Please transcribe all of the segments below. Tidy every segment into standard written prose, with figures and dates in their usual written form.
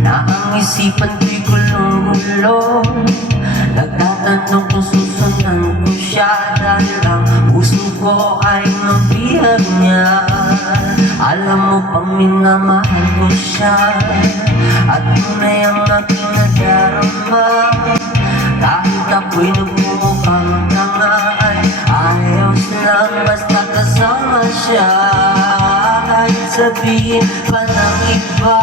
na ang isipan ko'y gulong-gulo. Nagtatanong kung susundan ko siya, dahil ang puso ko ay mabihag niya. Alam mo bang minamahal ko siya, at tunay ang aking nadarama. Kahit ako'y nagmumukhang tanga, ay ayos lang basta kasama siya. Kahit sabihin pa ng iba,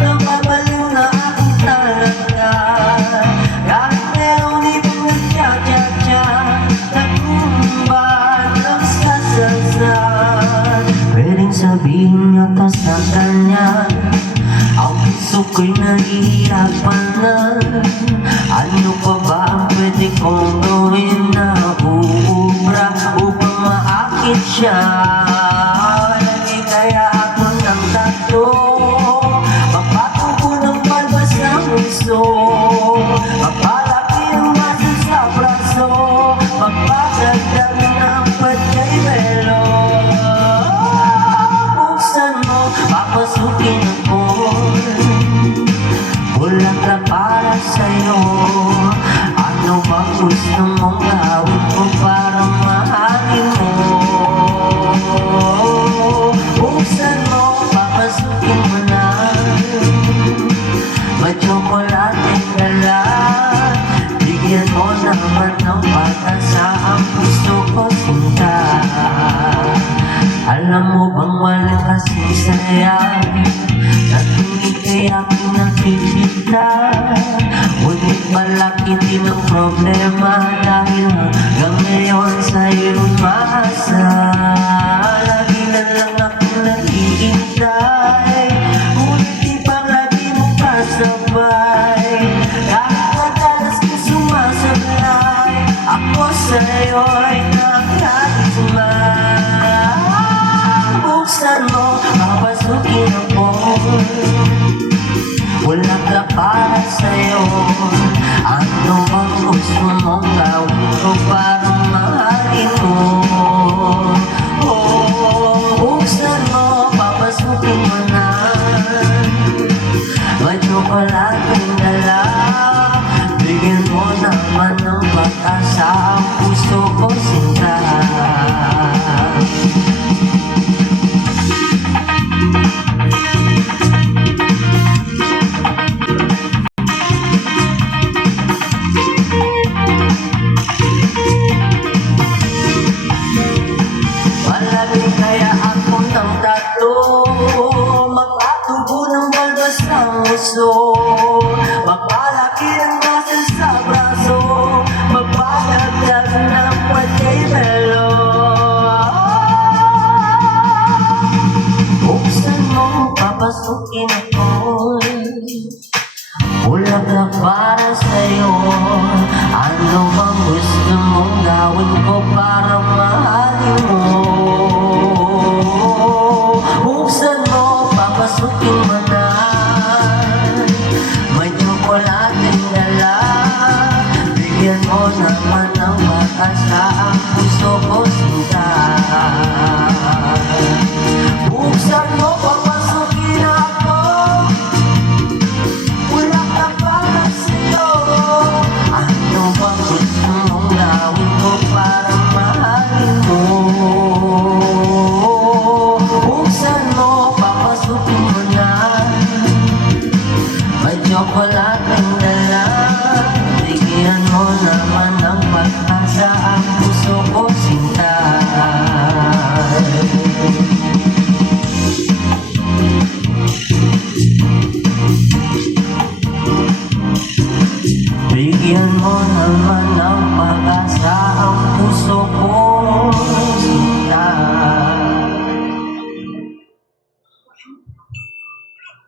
napabaliw na aking talaga. Kahit meron ibang nagtya-tya-tya, nagbumbad ng sasasad. Pwedeng sabihin niyo to sa kanya, ang puso ko'y nahihirapan na. Ano pa ba ang pwede kong gawin na uubra upang maakit siya? Lagi kaya ako ng tato, magpatubo ng palbas ng gusto, magpalaki ang masa sa braso, magpagdagdag ng padyay velo. Buksan mo, papasukin ako, bulaklak para sa'yo. Ano ba gusto mong gawin ko para mahalin mo? Buksan mo, papasukin mo na, may tsokolateng dala. Bigyan mo naman ng pag-asa ang gusto ko sinta. Alam mo bang wala kasing saya, natuloy kaya pinagpipita. Ngunit malaki din ang problema, dahil hanggang ngayon sa'yo umaasa. Lagi na lang akong naghihintay, ngunit di pa lagi mong kasabay. Kahit madalas ko sumasablay, ako sa'yo'y nakaisma. Buksan mo, papasukin ako, bulaklak para sa'yo. Ano bang gusto mong gawin ko para mahalin mo? Buksan mo, papasukin mo na, may tsokolateng dala. Bigyan mo naman ng pag-asa ang puso ko sinta. Kaya ako ng tato, magpatubo ng balbas ng uso, magpalaki ang muscle sa braso, magpagdagdag ng padyay velo. Buksan mo, papasukin ako, bulaklak para sa'yo. Ano bang gusto mong gawin ko para mahalin mo? Buksan mo, papasukin mo na, may tsokolateng dala. Bigyan mo naman ng pag-asa ang puso ko sinta. Buksan mo, papasukin ako, bulaklak para sa'yo. Ano bang gusto mong gawin ko para mahalin mo? Buksan mo, papasukin mo na, may tsokolateng dala. Bigyan mo naman ng pag-asa ang puso ko sinta. Bigyan mo naman ng pag-asa ang puso ko